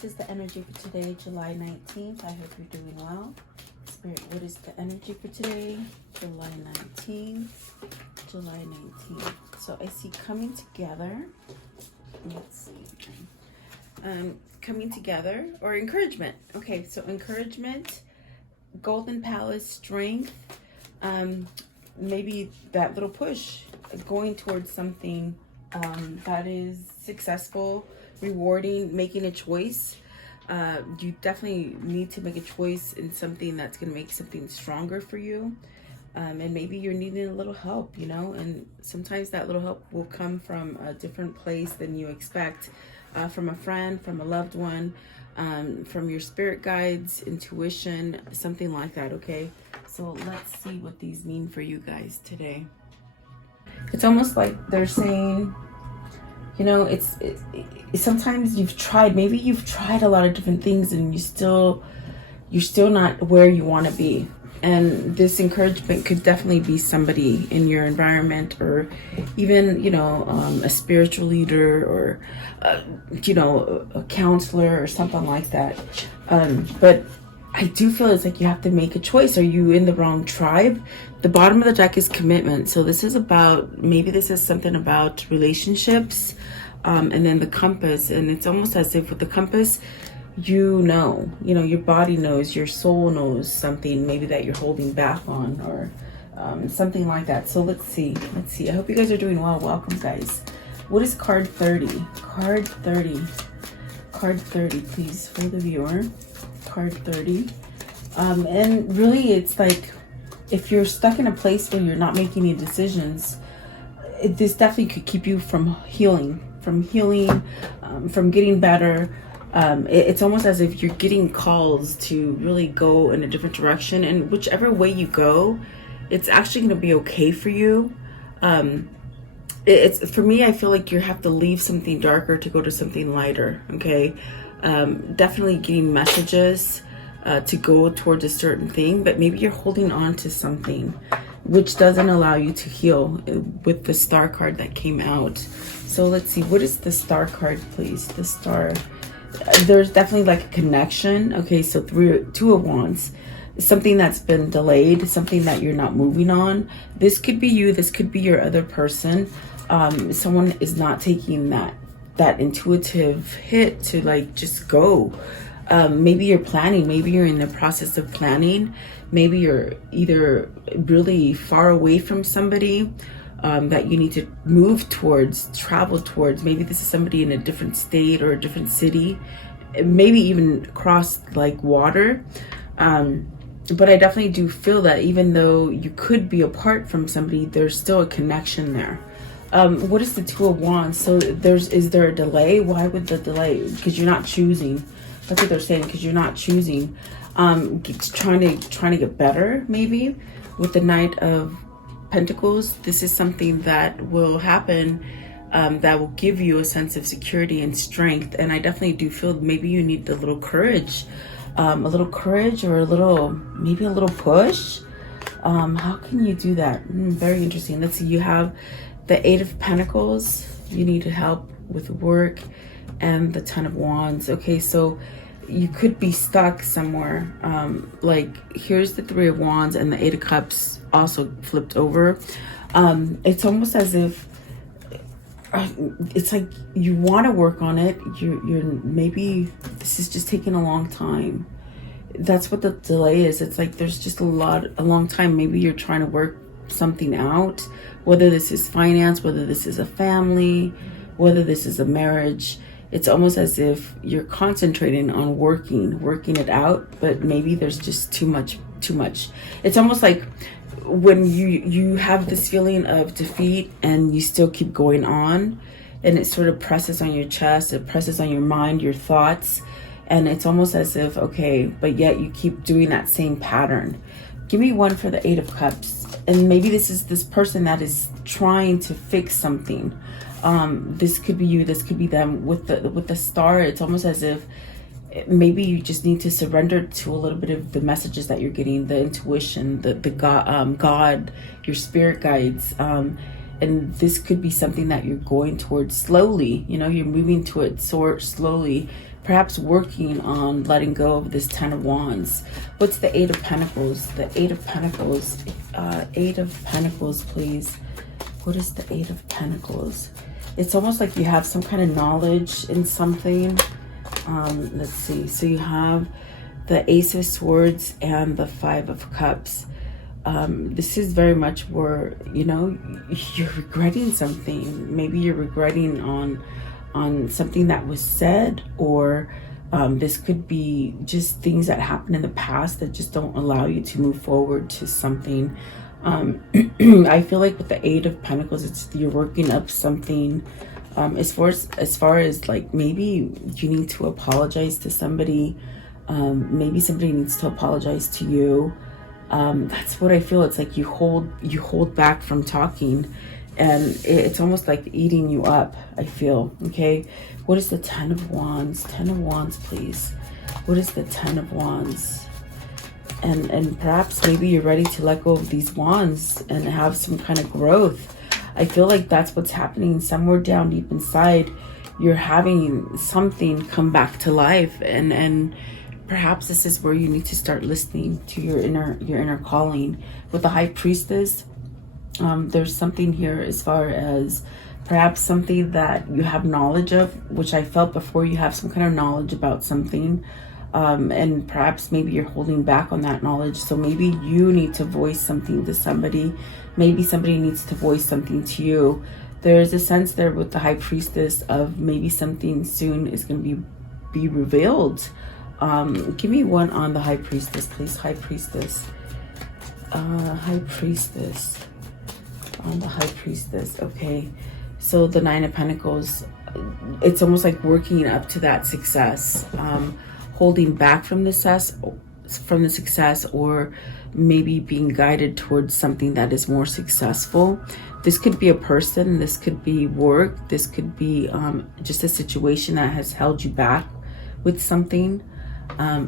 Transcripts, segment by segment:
this is the energy for today, July 19th. I hope you're doing well. Spirit, what is the energy for today, July 19th? July 19th. So I see coming together. Let's see. Coming together or encouragement. Okay, so encouragement, golden palace, strength, maybe that little push going towards something that is successful, rewarding, making a choice. You definitely need to make a choice in something that's going to make something stronger for you. And maybe you're needing a little help, you know, and sometimes that little help will come from a different place than you expect, from a friend, from a loved one, from your spirit guides, intuition, something like that. Okay, so let's see what these mean for you guys today. It's almost like they're saying, you know, it's sometimes maybe you've tried a lot of different things and you're still not where you want to be. And this encouragement could definitely be somebody in your environment, or even, you know, a spiritual leader, or, you know, a counselor or something like that. But I do feel it's like you have to make a choice. Are you in the wrong tribe? The bottom of the deck is commitment. So this is maybe this is something about relationships, and then the compass. And it's almost as if with the compass, you know, your body knows, your soul knows something maybe that you're holding back on, or something like that. So let's see. I hope you guys are doing well. Welcome, guys. What is card 30? Card 30, please, for the viewer. Card 30. And really, it's like, if you're stuck in a place where you're not making any decisions, this definitely could keep you from healing, from getting better. It's almost as if you're getting calls to really go in a different direction, and whichever way you go, it's actually going to be okay for you. It's for me, I feel like you have to leave something darker to go to something lighter. Okay, definitely getting messages to go towards a certain thing, but maybe you're holding on to something which doesn't allow you to heal, with the Star card that came out. So let's see, what is the Star card, please? The Star. There's definitely like a connection. Okay, so Two of Wands, something that's been delayed, something that you're not moving on. This could be you, this could be your other person. Someone is not taking that intuitive hit to like just go. Maybe you're planning, maybe you're in the process of planning, maybe you're either really far away from somebody that you need to move towards, travel towards. Maybe this is somebody in a different state or a different city, maybe even across like water. But I definitely do feel that even though you could be apart from somebody, there's still a connection there. What is the Two of Wands? So is there a delay? Why would the delay? Because you're not choosing. That's what they're saying, because you're not choosing. Trying to get better, maybe. With the Knight of Pentacles, this is something that will happen, that will give you a sense of security and strength. And I definitely do feel maybe you need a little courage, or maybe a little push. How can you do that? Very interesting. Let's see, you have the Eight of Pentacles. You need help with work, and the Ten of Wands. Okay, so you could be stuck somewhere. Like here's the Three of Wands and the Eight of Cups also flipped over. It's almost as if it's like you want to work on it. You're maybe this is just taking a long time. That's what the delay is. It's like there's just a long time. Maybe you're trying to work something out, whether this is finance, whether this is a family, whether this is a marriage. It's almost as if you're concentrating on working it out, but maybe there's just too much. It's almost like when you have this feeling of defeat and you still keep going on, and it sort of presses on your chest, it presses on your mind, your thoughts, and it's almost as if, okay, but yet you keep doing that same pattern. Give me one for the Eight of Cups. And maybe this is this person that is trying to fix something. This could be you, this could be them. With the Star, it's almost as if maybe you just need to surrender to a little bit of the messages that you're getting, the intuition, the God, your spirit guides. And this could be something that you're going towards slowly. You know, you're moving to it slowly, perhaps working on letting go of this 10 of Wands. What's the 8 of Pentacles? The 8 of Pentacles. 8 of Pentacles, please. What is the 8 of Pentacles? It's almost like you have some kind of knowledge in something. Let's see. So you have the Ace of Swords and the 5 of Cups. This is very much where, you know, you're regretting something. Maybe you're regretting on something that was said, or this could be just things that happened in the past that just don't allow you to move forward to something. I feel like with the 8 of Pentacles, it's you're working up something. As far as like, maybe you need to apologize to somebody. Maybe somebody needs to apologize to you. That's what I feel. It's like you hold back from talking, and it's almost like eating you up, I feel. Okay, what is the 10 of Wands? 10 of Wands, please. What is the 10 of Wands? And perhaps maybe you're ready to let go of these wands and have some kind of growth. I feel like that's what's happening somewhere down deep inside. You're having something come back to life, and perhaps this is where you need to start listening to your inner calling. With the High Priestess, there's something here as far as perhaps something that you have knowledge of, which I felt before. You have some kind of knowledge about something, and perhaps maybe you're holding back on that knowledge. So maybe you need to voice something to somebody. Maybe somebody needs to voice something to you. There's a sense there with the High Priestess of maybe something soon is going to be revealed. Give me one on the High Priestess, please. High Priestess. High Priestess. On the High Priestess. Okay. So the 9 of Pentacles, it's almost like working up to that success. Holding back from the success, or maybe being guided towards something that is more successful. This could be a person. This could be work. This could be just a situation that has held you back with something.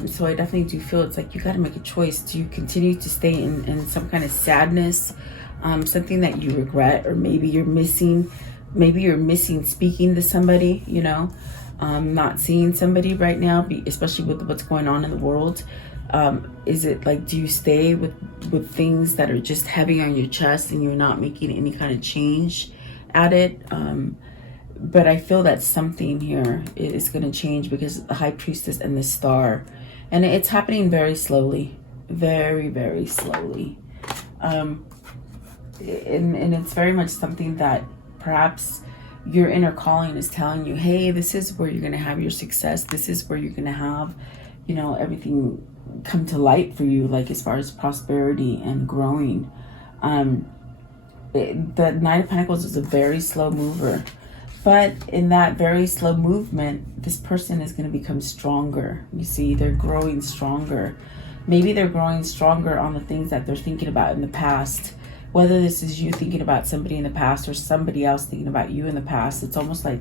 So I definitely do feel it's like you got to make a choice. Do you continue to stay in some kind of sadness, something that you regret, or maybe you're missing speaking to somebody, you know, not seeing somebody right now, especially with what's going on in the world. Is it like, do you stay with things that are just heavy on your chest and you're not making any kind of change at it? But I feel that something here is going to change, because the High Priestess and the Star, and it's happening very slowly, very, very slowly. And it's very much something that perhaps your inner calling is telling you, hey, this is where you're going to have your success. This is where you're going to have, you know, everything come to light for you, like as far as prosperity and growing. The 9 of Pentacles is a very slow mover. But in that very slow movement, this person is going to become stronger. You see, they're growing stronger. Maybe they're growing stronger on the things that they're thinking about in the past. Whether this is you thinking about somebody in the past or somebody else thinking about you in the past, it's almost like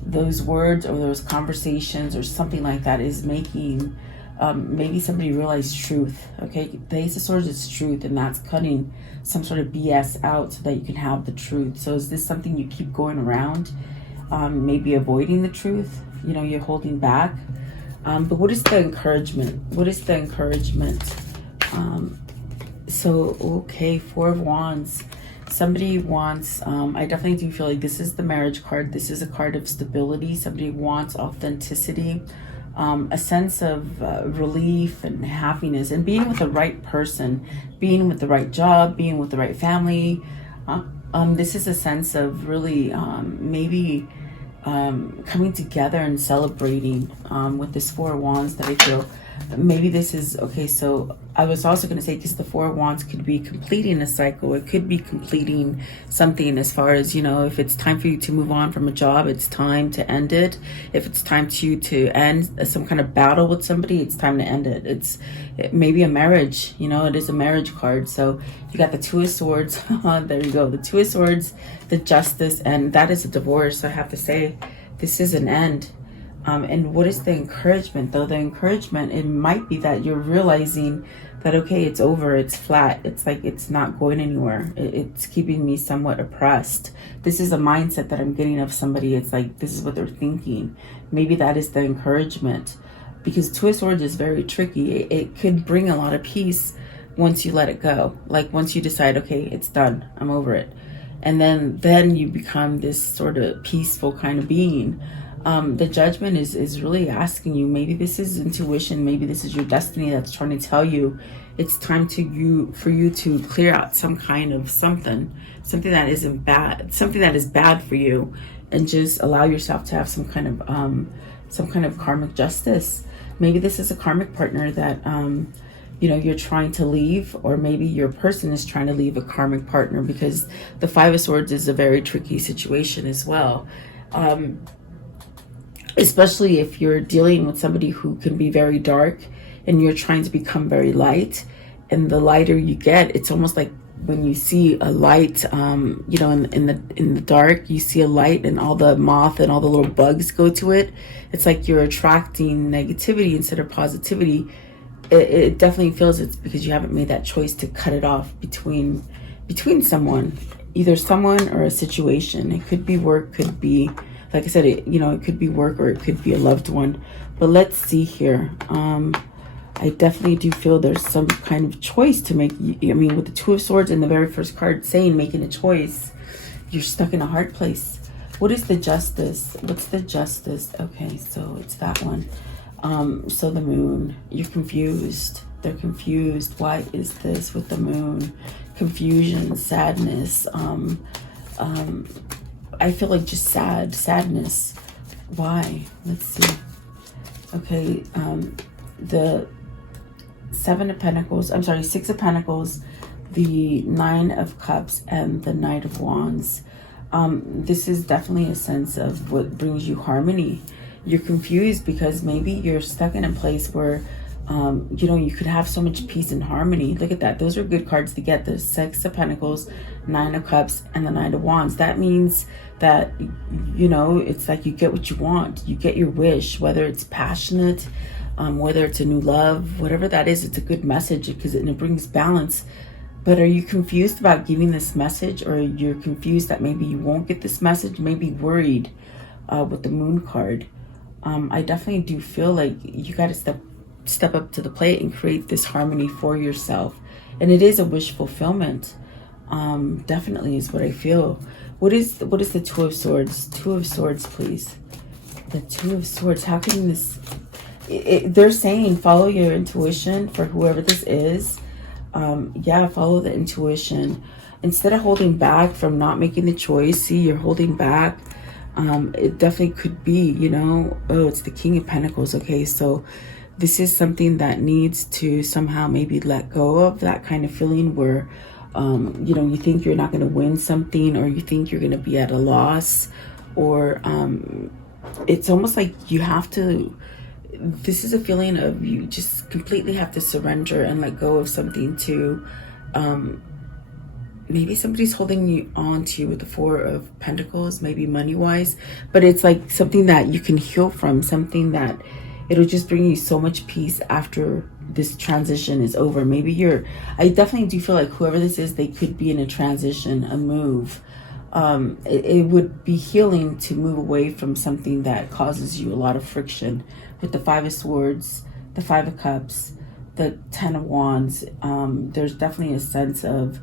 those words or those conversations or something like that is making maybe somebody realize truth. Okay, the Ace of Swords is truth, and that's cutting some sort of BS out so that you can have the truth. So is this something you keep going around? Maybe avoiding the truth, you know, you're holding back. But what is the encouragement? What is the encouragement? So, okay, 4 of Wands. Somebody wants, I definitely do feel like this is the marriage card. This is a card of stability. Somebody wants authenticity, a sense of relief and happiness, and being with the right person, being with the right job, being with the right family. This is a sense of really maybe coming together and celebrating with this 4 of Wands that I feel. Maybe this is, okay, so I was also going to say, because the 4 of Wands could be completing a cycle. It could be completing something as far as, you know, if it's time for you to move on from a job, it's time to end it. If it's time to end some kind of battle with somebody, it's time to end it. It may be a marriage, you know, it is a marriage card. So you got the 2 of Swords. There you go. The 2 of Swords, the Justice, and that is a divorce. I have to say, this is an end. And what is the encouragement though? The encouragement, it might be that you're realizing that, okay, it's over, it's flat, it's like it's not going anywhere, it's keeping me somewhat oppressed. This is a mindset that I'm getting of somebody. It's like this is what they're thinking. Maybe that is the encouragement, because Two of Swords is very tricky. It could bring a lot of peace once you let it go. Like once you decide, okay, it's done, I'm over it, and then you become this sort of peaceful kind of being. The Judgment is really asking you, maybe this is intuition, maybe this is your destiny that's trying to tell you it's time for you to clear out some kind of something that isn't bad, something that is bad for you, and just allow yourself to have some kind of karmic justice. Maybe this is a karmic partner that you know, you're trying to leave, or maybe your person is trying to leave a karmic partner, because the Five of Swords is a very tricky situation as well. Especially if you're dealing with somebody who can be very dark and you're trying to become very light. And the lighter you get, it's almost like when you see a light, you know, in the dark, you see a light and all the moth and all the little bugs go to it. It's like you're attracting negativity instead of positivity. It definitely feels it's because you haven't made that choice to cut it off between someone, either someone or a situation. It could be work, could be, like I said, you know, it could be work or it could be a loved one. But let's see here. I definitely do feel there's some kind of choice to make. I mean, with the Two of Swords in the very first card saying making a choice, you're stuck in a hard place. What is the Justice? What's the Justice? Okay, so it's that one. So the Moon, you're confused. They're confused. Why is this with the Moon? Confusion, sadness. I feel like just sadness. Why? Let's see. Okay, the Seven of Pentacles, I'm sorry, Six of Pentacles, the Nine of Cups, and the Knight of Wands. This is definitely a sense of what brings you harmony. You're confused because maybe you're stuck in a place where you know, you could have so much peace and harmony. Look at that. Those are good cards to get. The Six of Pentacles, Nine of Cups, and the Knight of Wands. That means that, you know, it's like you get what you want. You get your wish, whether it's passionate, whether it's a new love, whatever that is, it's a good message because it brings balance. But are you confused about giving this message, or you're confused that maybe you won't get this message? Maybe worried with the Moon card. I definitely do feel like you got to step up to the plate and create this harmony for yourself. And it is a wish fulfillment. Definitely is what I feel. What is the Two of Swords? Two of Swords, please. The Two of Swords. How can this... they're saying follow your intuition for whoever this is. Yeah, follow the intuition. Instead of holding back from not making the choice, see, you're holding back. It definitely could be, you know, oh, it's the King of Pentacles. Okay, so this is something that needs to somehow maybe let go of that kind of feeling where, you know, you think you're not going to win something, or you think you're going to be at a loss, or it's almost like you have to, this is a feeling of you just completely have to surrender and let go of something to, maybe somebody's holding you on to you with the Four of Pentacles, maybe money-wise, but it's like something that you can heal from, something that it'll just bring you so much peace after this transition is over. Maybe I definitely do feel like whoever this is, they could be in a transition, a move. It would be healing to move away from something that causes you a lot of friction. With the Five of Swords, the Five of Cups, the Ten of Wands, there's definitely a sense of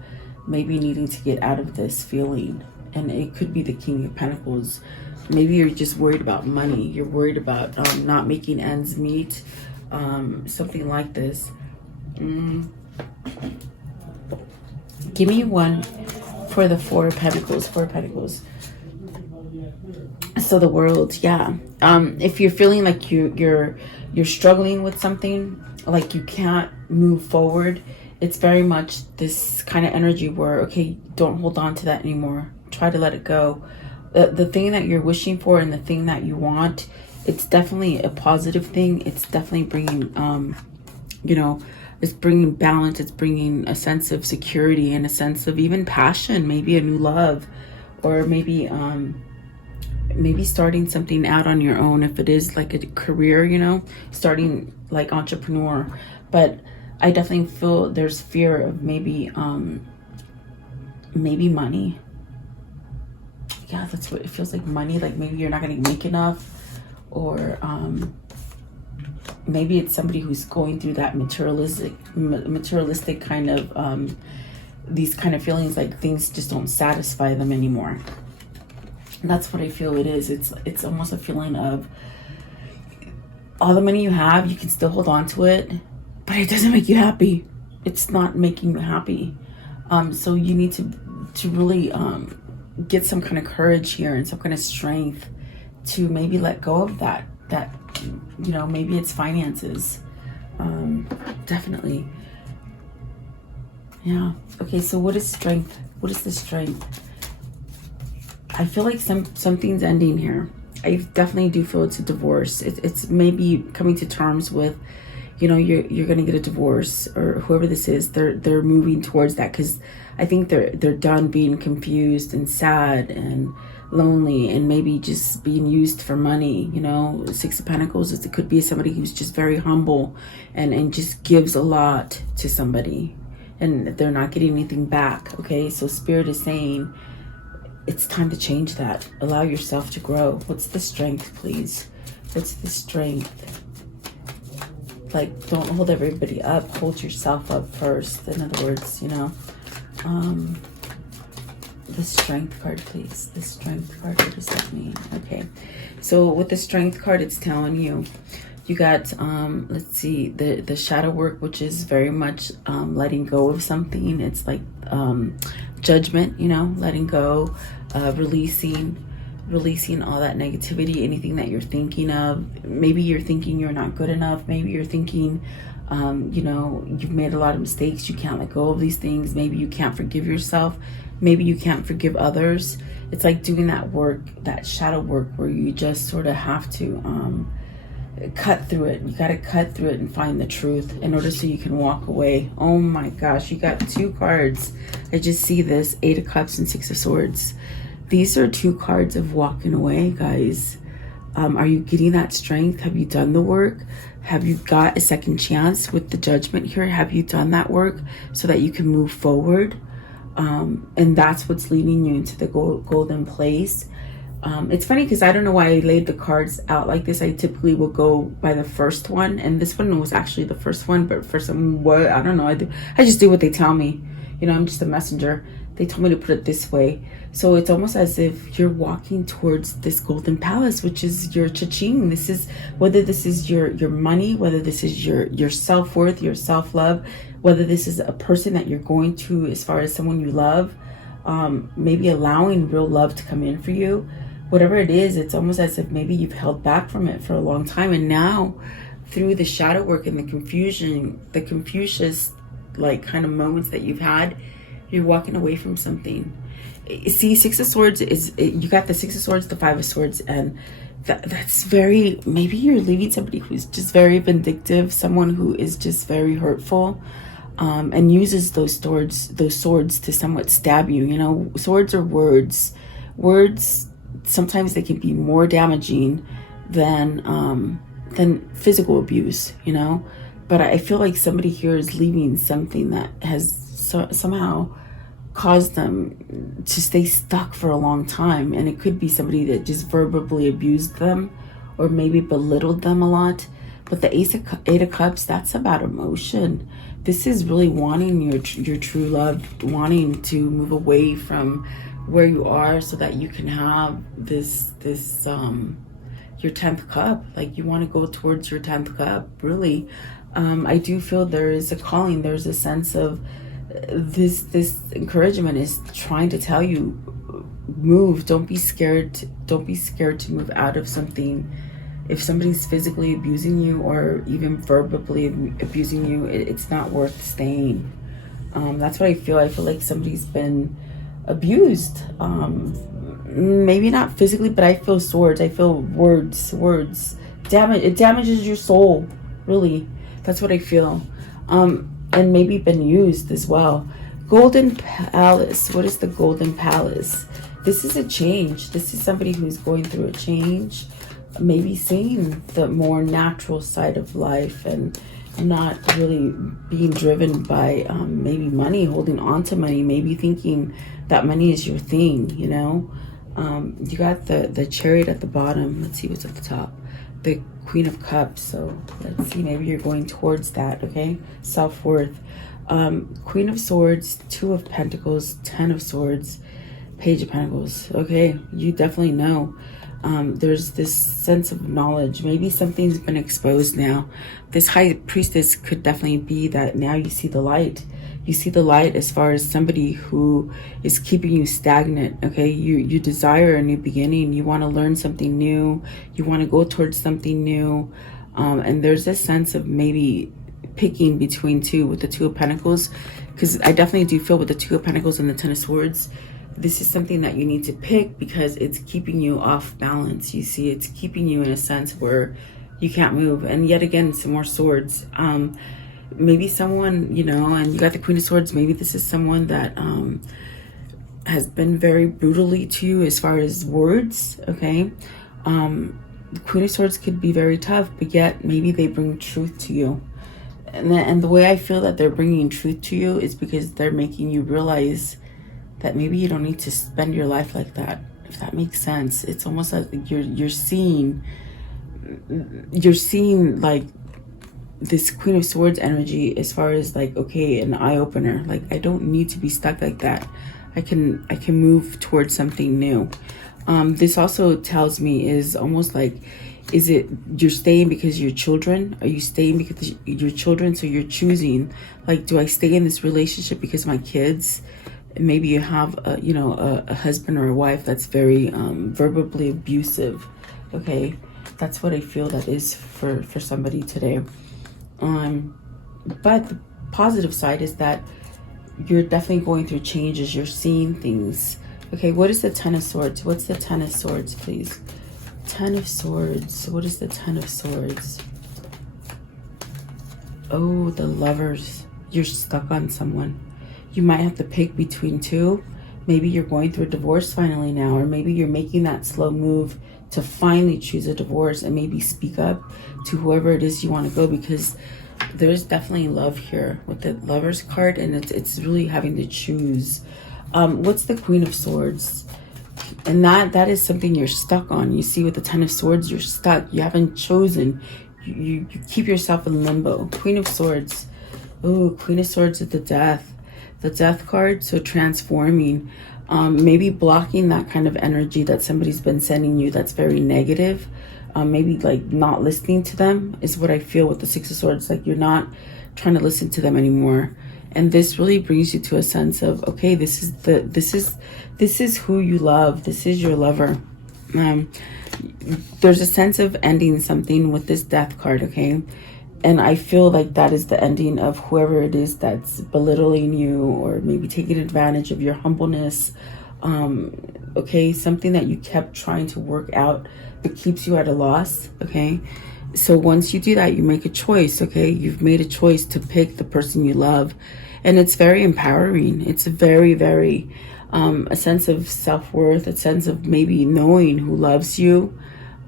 maybe needing to get out of this feeling. And it could be the King of Pentacles. Maybe you're just worried about money. You're worried about not making ends meet. Something like this. Give me one for the Four of Pentacles. Four of Pentacles. So the World, yeah. If you're feeling like you're struggling with something, like you can't move forward, it's very much this kind of energy where, okay, don't hold on to that anymore. Try to let it go. The thing that you're wishing for and the thing that you want, it's definitely a positive thing. It's definitely bringing, you know, it's bringing balance. It's bringing a sense of security and a sense of even passion, maybe a new love, or maybe maybe starting something out on your own, if it is like a career, you know, starting like entrepreneur. But I definitely feel there's fear of maybe money. Yeah, that's what it feels like, money. Like maybe you're not gonna make enough, or maybe it's somebody who's going through that materialistic kind of these kind of feelings, like things just don't satisfy them anymore. And that's what I feel it is. It's almost a feeling of all the money you have, you can still hold on to it, but it doesn't make you happy. It's not making you happy. So you need to really get some kind of courage here and some kind of strength to maybe let go of that, you know, maybe it's finances. Definitely. Yeah. Okay, so what is strength? What is the strength? I feel like something's ending here. I definitely do feel it's a divorce. It's maybe coming to terms with, you know, you're gonna get a divorce, or whoever this is, they're moving towards that, because I think they're done being confused and sad and lonely and maybe just being used for money. You know, Six of Pentacles, it could be somebody who's just very humble and just gives a lot to somebody, and they're not getting anything back. Okay, so Spirit is saying it's time to change that. Allow yourself to grow. What's the strength, please? What's the strength? Like, don't hold everybody up. Hold yourself up first. In other words, you know. The strength card, please. The strength card, what does that mean? Okay. So with the strength card, it's telling you, you got, let's see, the shadow work, which is very much letting go of something. It's like judgment, you know, letting go, releasing all that negativity, anything that you're thinking of. Maybe you're thinking you're not good enough. Maybe you're thinking, you know, you've made a lot of mistakes. You can't let go of these things. Maybe you can't forgive yourself. Maybe you can't forgive others. It's like doing that work, that shadow work, where you just sort of have to cut through it. You got to cut through it and find the truth in order so you can walk away. Oh my gosh, you got two cards. I just see this, Eight of Cups and Six of Swords. These are two cards of walking away, guys. Are you getting that strength? Have you done the work? Have you got a second chance with the Judgment here? Have you done that work so that you can move forward? And that's what's leading you into the golden place. It's funny because I don't know why I laid the cards out like this. I typically will go by the first one, and this one was actually the first one, but for some, what, I don't know, I just do what they tell me. You know, I'm just a messenger. They told me to put it this way. So it's almost as if you're walking towards this golden palace, which is your cha-ching. This is, whether this is your money, whether this is your self-worth, your self-love, whether this is a person that you're going to as far as someone you love, maybe allowing real love to come in for you. Whatever it is, it's almost as if maybe you've held back from it for a long time. And now through the shadow work and the confusion, the Confucius like kind of moments that you've had, you're walking away from something. See, Six of Swords is, you got the Six of Swords, the Five of Swords, and that's very, maybe you're leaving somebody who's just very vindictive, someone who is just very hurtful, and uses those swords to somewhat stab you. You know, swords are words. Words, sometimes they can be more damaging than physical abuse, you know. But I feel like somebody here is leaving something that has somehow caused them to stay stuck for a long time. And it could be somebody that just verbally abused them or maybe belittled them a lot. But the Eight of Cups, that's about emotion. This is really wanting your true love, wanting to move away from where you are so that you can have this your 10th cup. Like, you want to go towards your 10th cup, really. I do feel there is a calling. There's a sense of this encouragement is trying to tell you, move. Don't be scared to move out of something. If somebody's physically abusing you or even verbally abusing you, it's not worth staying. That's what I feel. I feel like somebody's been abused. Maybe not physically, but I feel swords. I feel words. It damages your soul, really. That's what I feel. And maybe been used as well. Golden Palace. What is the Golden Palace? this is a change. This is somebody who's going through a change, maybe seeing the more natural side of life and not really being driven by maybe money, holding on to money, maybe thinking that money is your thing, you know. You got the Chariot at the bottom. Let's see what's at the top. The Queen of Cups. So let's see, maybe you're going towards that, okay? Self-worth. Queen of Swords, Two of Pentacles, Ten of Swords, Page of Pentacles. Okay, you definitely know. There's this sense of knowledge. Maybe something's been exposed now. This High Priestess could definitely be that now you see the light. You see the light as far as somebody who is keeping you stagnant, okay? You desire a new beginning. You want to learn something new. You want to go towards something new. And there's this sense of maybe picking between two with the Two of Pentacles, because I definitely do feel with the Two of Pentacles and the Ten of Swords, this is something that you need to pick because it's keeping you off balance. You see, it's keeping you in a sense where you can't move. And yet again, some more swords. Maybe someone, you know, and you got the Queen of Swords. Maybe this is someone that has been very brutally to you as far as words, okay? The Queen of Swords could be very tough, but yet maybe they bring truth to you. And the way I feel that they're bringing truth to you is because they're making you realize that maybe you don't need to spend your life like that, if that makes sense. It's almost like you're seeing like this Queen of Swords energy as far as like, okay, an eye-opener. Like, I don't need to be stuck like that. I can move towards something new. This also tells me is almost like, is it you're staying because your children? Are you staying because your children? So you're choosing, like, do I stay in this relationship because of my kids? Maybe you have a husband or a wife that's very verbally abusive, okay? That's what I feel that is for somebody today. But the positive side is that you're definitely going through changes. You're seeing things. Okay, what is the Ten of Swords? What's the Ten of Swords, please? Ten of Swords. What is the Ten of Swords? Oh, the Lovers. You're stuck on someone. You might have to pick between two. Maybe you're going through a divorce finally now, or maybe you're making that slow move to finally choose a divorce and maybe speak up to whoever it is you want to go, because there's definitely love here with the Lovers card, and it's really having to choose. What's the Queen of Swords? And that is something you're stuck on. You see, with the Ten of Swords, you're stuck. You haven't chosen. You keep yourself in limbo. Queen of Swords. Ooh, Queen of Swords is the Death. The Death card, so transforming. Maybe blocking that kind of energy that somebody's been sending you that's very negative. Maybe like not listening to them is what I feel with the Six of Swords. Like, you're not trying to listen to them anymore. And this really brings you to a sense of, okay, this is who you love. This is your lover. There's a sense of ending something with this Death card, okay? And I feel like that is the ending of whoever it is that's belittling you or maybe taking advantage of your humbleness. Okay, something that you kept trying to work out but keeps you at a loss, okay? So once you do that, you make a choice, okay? You've made a choice to pick the person you love. And it's very empowering. It's very, very a sense of self-worth, a sense of maybe knowing who loves you,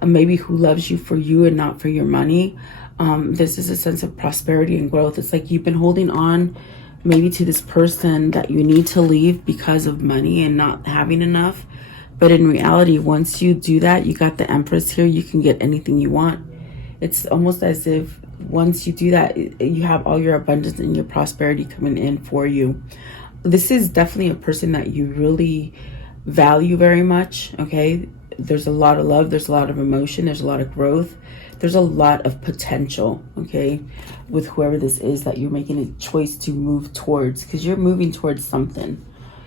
maybe who loves you for you and not for your money. This is a sense of prosperity and growth. It's like you've been holding on maybe to this person that you need to leave because of money and not having enough. But in reality, once you do that, you got the Empress here, you can get anything you want. It's almost as if once you do that, you have all your abundance and your prosperity coming in for you. This is definitely a person that you really value very much, okay? There's a lot of love, there's a lot of emotion, there's a lot of growth. There's a lot of potential, okay, with whoever this is that you're making a choice to move towards, because you're moving towards something,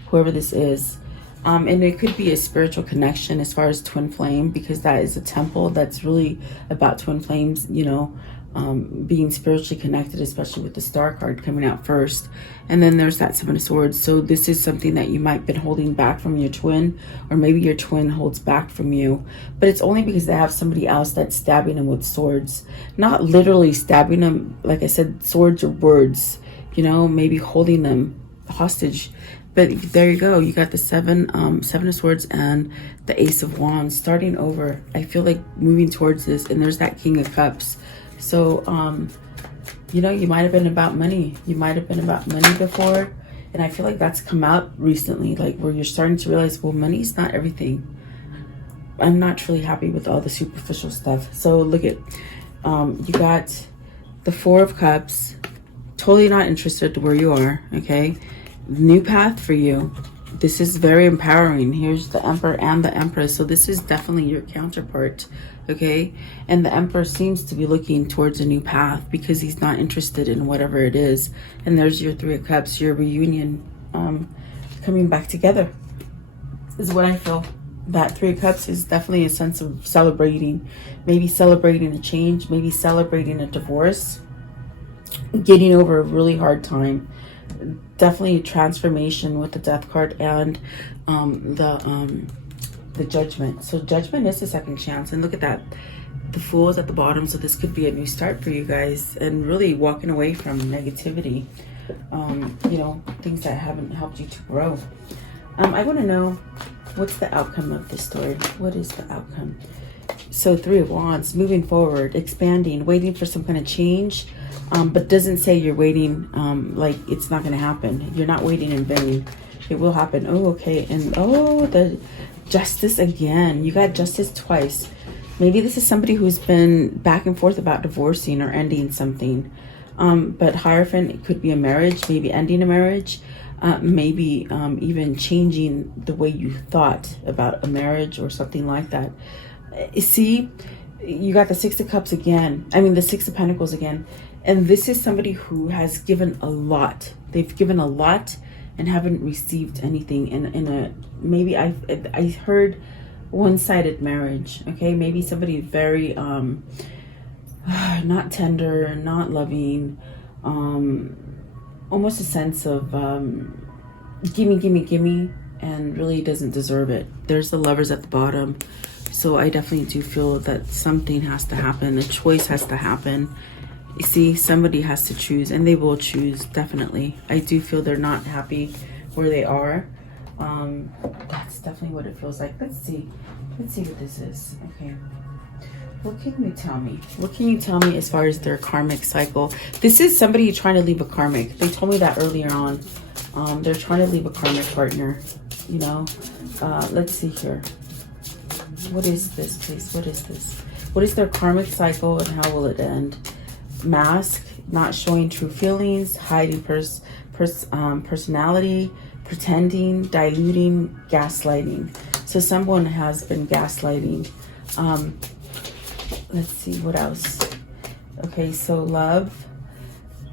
whoever this is. And it could be a spiritual connection as far as twin flame, because that is a temple that's really about twin flames, you know, being spiritually connected, especially with the Star card coming out first. And then there's that Seven of Swords. So this is something that you might have been holding back from your twin, or maybe your twin holds back from you. But it's only because they have somebody else that's stabbing them with swords. Not literally stabbing them, like I said, swords or words, you know, maybe holding them hostage. But there you go. You got the seven of swords and the ace of wands, starting over. I feel like moving towards this, and there's that king of cups. So you know, you might have been about money. You might have been about money before, and I feel like that's come out recently, like where you're starting to realize, well, money's not everything. I'm not truly happy with all the superficial stuff. So look at you got the Four of Cups. Totally not interested where you are. Okay, new path for you. This is very empowering. Here's the Emperor and the Empress. So this is definitely your counterpart. Okay, and the Emperor seems to be looking towards a new path because he's not interested in whatever it is. And there's your Three of Cups, your reunion, coming back together is what I feel. That Three of Cups is definitely a sense of celebrating, maybe celebrating a change, maybe celebrating a divorce, getting over a really hard time. Definitely a transformation with the Death card and the Judgment. So Judgment is a second chance, and look at that, the Fool is at the bottom. So this could be a new start for you guys, and really walking away from negativity, you know, things that haven't helped you to grow. I want to know, what's the outcome of this story? What is the outcome? So Three of Wands, moving forward, expanding, waiting for some kind of change, but doesn't say you're waiting like it's not going to happen. You're not waiting in vain. It will happen. Oh, okay. And oh, the Justice again. You got Justice twice. Maybe this is somebody who's been back and forth about divorcing or ending something. But Hierophant, it could be a marriage, maybe ending a marriage. Maybe even changing the way you thought about a marriage or something like that. See, you got the Six of Cups again. I mean, the Six of Pentacles again. And this is somebody who has given a lot. They've given a lot and haven't received anything in a, maybe I heard one-sided marriage. Okay, maybe somebody very not tender, not loving, almost a sense of gimme, and really doesn't deserve it. There's the Lovers at the bottom. So I definitely do feel that something has to happen. A choice has to happen. You see, somebody has to choose, and they will choose, definitely. I do feel they're not happy where they are. That's definitely what it feels like. Let's see what this is. Okay, what can you tell me? What can you tell me as far as their karmic cycle? This is somebody trying to leave a karmic. They told me that earlier on. They're trying to leave a karmic partner, you know. Let's see here. What is this, please? What is this? What is their karmic cycle, and how will it end? Mask, not showing true feelings, hiding personality, pretending, diluting, gaslighting. So someone has been gaslighting. Let's see what else. Okay, so love,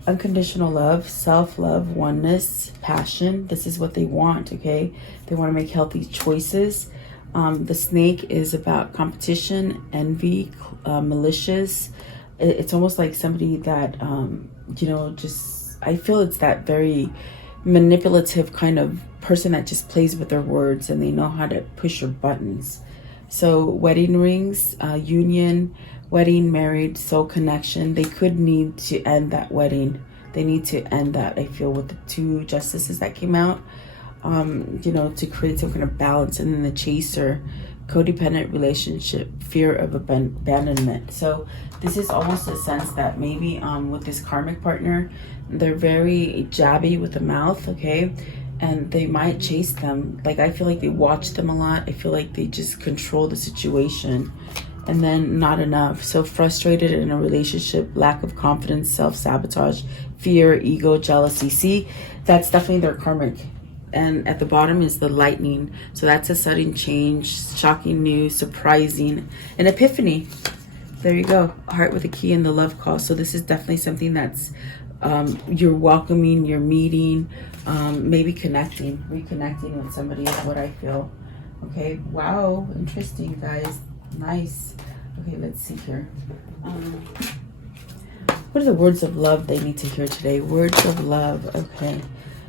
unconditional love, self-love, oneness, passion. This is what they want. Okay, they want to make healthy choices. The Snake is about competition, envy, malicious. It's almost like somebody that, you know, just, I feel it's that very manipulative kind of person that just plays with their words, and they know how to push your buttons. So wedding rings, union, wedding, married, soul connection. They could need to end that wedding. They need to end that, I feel, with the two Justices that came out, you know, to create some kind of balance. And then the Chaser, codependent relationship, fear of abandonment. So this is almost a sense that maybe with this karmic partner, they're very jabby with the mouth, okay? And they might chase them. Like, I feel like they watch them a lot. I feel like they just control the situation, and then not enough. So frustrated in a relationship, lack of confidence, self-sabotage, fear, ego, jealousy. See, that's definitely their karmic. And at the bottom is the Lightning. So that's a sudden change, shocking news, surprising, an epiphany. There you go. Heart with a key and the love call. So this is definitely something that's you're welcoming, you're meeting, maybe reconnecting with somebody is what I feel. Okay, wow, interesting, guys. Nice. Okay, let's see here. What are the words of love they need to hear today? Words of love. Okay,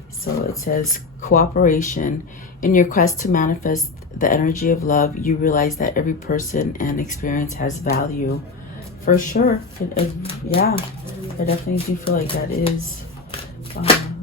so it says cooperation. In your quest to manifest the energy of love, you realize that every person and experience has value. For sure. Yeah, I definitely do feel like that is.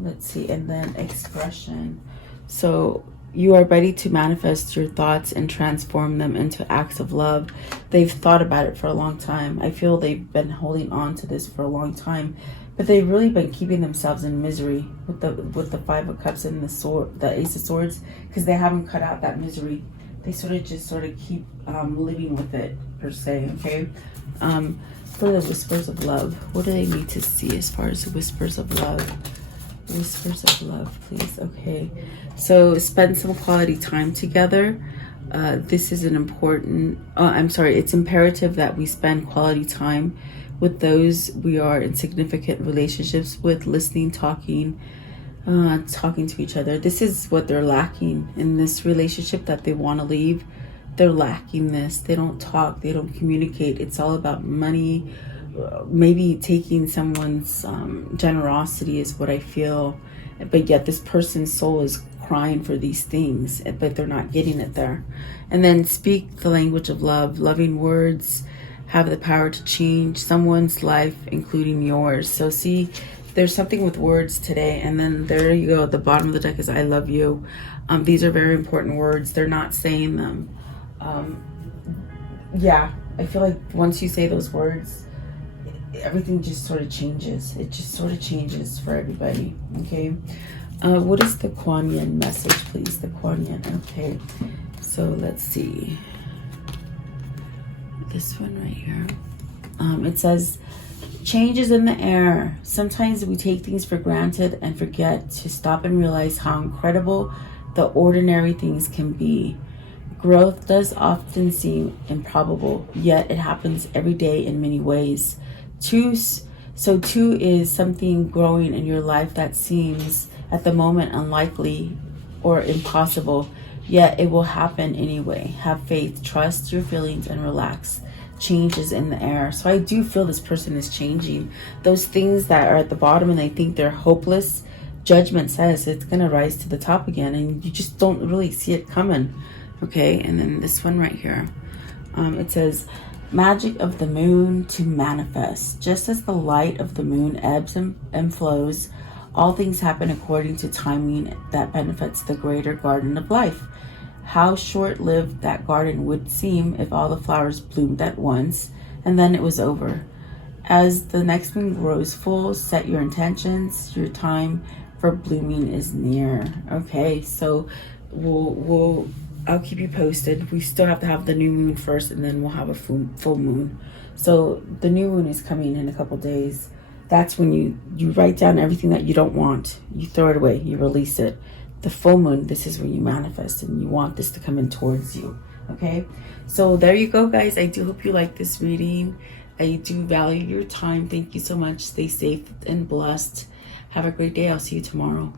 Let's see. And then expression. So you are ready to manifest your thoughts and transform them into acts of love. They've thought about it for a long time. I feel they've been holding on to this for a long time, but they've really been keeping themselves in misery with the Five of Cups and the Ace of Swords, because they haven't cut out that misery. They sort of keep living with it, per se. Okay. For the whispers of love, what do they need to see as far as the whispers of love? Whispers of love, please. Okay, so spend some quality time together. This is an important, it's imperative that we spend quality time with those we are in significant relationships with, listening, talking to each other. This is what they're lacking in this relationship that they want to leave. They're lacking this. They don't talk, they don't communicate. It's all about money, maybe taking someone's generosity is what I feel, but yet this person's soul is crying for these things, but they're not getting it there. And then speak the language of love. Loving words have the power to change someone's life, including yours. So see, there's something with words today. And then there you go, at the bottom of the deck is I love you. These are very important words. They're not saying them. Yeah, I feel like once you say those words, everything just sort of changes. It just sort of changes for everybody. Okay. What is the Kuan Yin message, please? The Kuan Yin. Okay. So let's see. This one right here. It says, change is in the air. Sometimes we take things for granted and forget to stop and realize how incredible the ordinary things can be. Growth does often seem improbable, yet it happens every day in many ways. Two is something growing in your life that seems at the moment unlikely or impossible, yet it will happen anyway. Have faith, trust your feelings, and relax. Change is in the air. So I do feel this person is changing. Those things that are at the bottom and they think they're hopeless, judgment says it's going to rise to the top again, and you just don't really see it coming. Okay, and then this one right here. It says, magic of the moon to manifest. Just as the light of the moon ebbs and flows, all things happen according to timing that benefits the greater garden of life. How short-lived that garden would seem if all the flowers bloomed at once, and then it was over. As the next moon grows full, set your intentions. Your time for blooming is near. Okay, so I'll keep you posted. We still have to have the new moon first, and then we'll have a full moon. So the new moon is coming in a couple days. That's when you write down everything that you don't want. You throw it away. You release it. The full moon, this is when you manifest, and you want this to come in towards you. Okay? So there you go, guys. I do hope you like this reading. I do value your time. Thank you so much. Stay safe and blessed. Have a great day. I'll see you tomorrow.